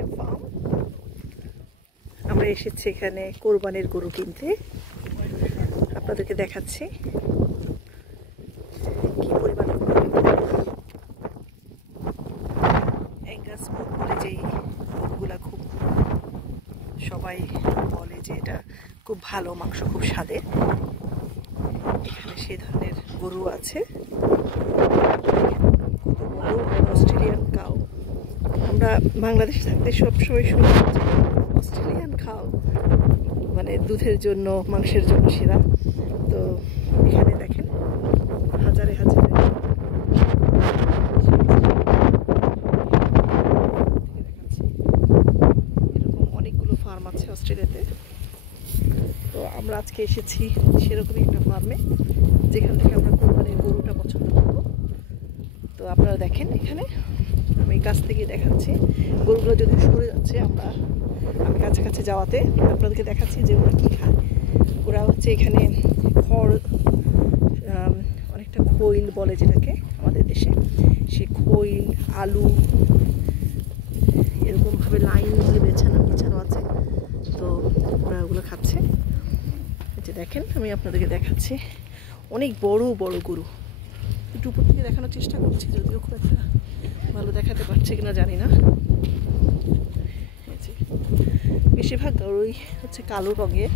Australian farm. আমরা এসেছি এখানে কোরবানির গরু কিনতে, আপনাদেরকে দেখাচ্ছি কি পরিমাণ অ্যাঙ্গাস বলে যেই গরুগুলা খুব সবাই বলে যে এটা খুব ভালো মাংস, খুব স্বাদের। এখানে সেই ধরনের গরু আছে। অস্ট্রেলিয়ান কাউ, আমরা বাংলাদেশে থাকতে সবসময় শুনি অস্ট্রেলিয়ান কাউ মানে দুধের জন্য, মাংসের জন্য সেরা। তো এখানে দেখেন হাজারে হাজারে এরকম অনেকগুলো ফার্ম আছে অস্ট্রেলিয়াতে। তো আমরা আজকে এসেছি সেরকমই একটা ফার্মে, যেখান থেকে আমরা কোরবানির গরুটা পছন্দ করব। তো আপনারা দেখেন, এখানে আমি কাছ থেকে দেখাচ্ছি গরুগুলো যদি সরে যাচ্ছে, আমি কাছাকাছি যাওয়াতে আপনাদেরকে দেখাচ্ছি যে ওরা কী খায়। ওরা হচ্ছে এখানে খড়, অনেকটা খৈল বলে যেটাকে আমাদের দেশে, সে খৈল, আলু এরকমভাবে লাইন দিয়ে বিছানো আছে। তো ওরা ওগুলো খাচ্ছে। এই যে দেখেন, আমি আপনাদেরকে দেখাচ্ছি অনেক বড় বড় গরু। একটু উপর থেকে দেখানোর চেষ্টা করছি, যদিও খুব একটা ভালো দেখাতে পারছে কিনা জানি না। বেশিরভাগ গরুই হচ্ছে কালো রঙের,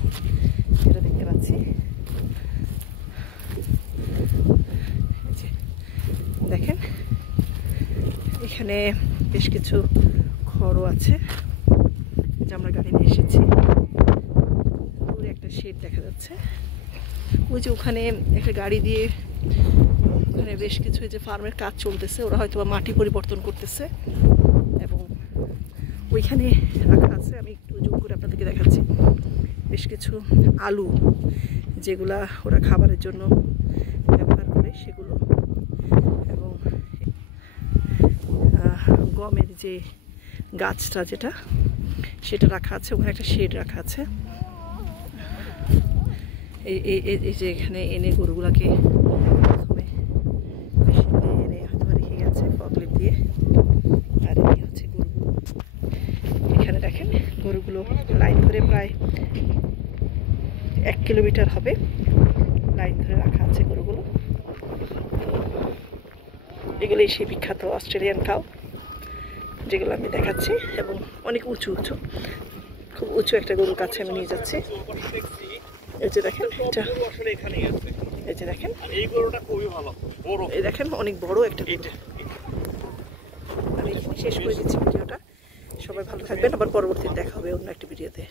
যেটা দেখতে পাচ্ছি। দেখেন এখানে বেশ কিছু খড়ও আছে, যে আমরা গাড়ি নিয়ে এসেছি। দূরে একটা শেড দেখা যাচ্ছে, ওই যে ওখানে একটা গাড়ি দিয়ে ওখানে বেশ কিছু যে ফার্মের কাজ চলতেছে, ওরা হয়তো মাটি পরিবর্তন করতেছে এবং ওইখানে রাখা আছে। আমি একটু জুম করে আপনাদেরকে দেখাচ্ছি বেশ কিছু আলু, যেগুলা ওরা খাবারের জন্য ব্যবহার করে সেগুলো, এবং গমের যে গাছটা যেটা সেটা রাখা আছে। ওখানে একটা শেড রাখা আছে। এই যে এখানে এনে গরুগুলাকে প্রথমে মেশিন দিয়ে এনে হয়তো রেখে গেছে ফকলিফট দিয়ে। আর এই হচ্ছে গরুগুলো। এখানে দেখেন গরুগুলো লাইন ধরে প্রায় 1 কিলোমিটার হবে লাইন ধরে রাখা আছে গরুগুলো। এগুলোই সেই বিখ্যাত অস্ট্রেলিয়ান কাউ যেগুলো আমি দেখাচ্ছি, এবং অনেক উঁচু উঁচু, খুব উঁচু একটা গরুর কাছে আমি নিয়ে যাচ্ছি। এই যে দেখেন, এই যে দেখেন, এই গরুটা খুবই ভালো, বড়। এই দেখেন অনেক বড় একটা গরু। আমি এখানে শেষ করে দিচ্ছি ভিডিওটা। সবাই ভালো থাকবেন, আবার পরবর্তীতে দেখা হবে অন্য একটা ভিডিওতে।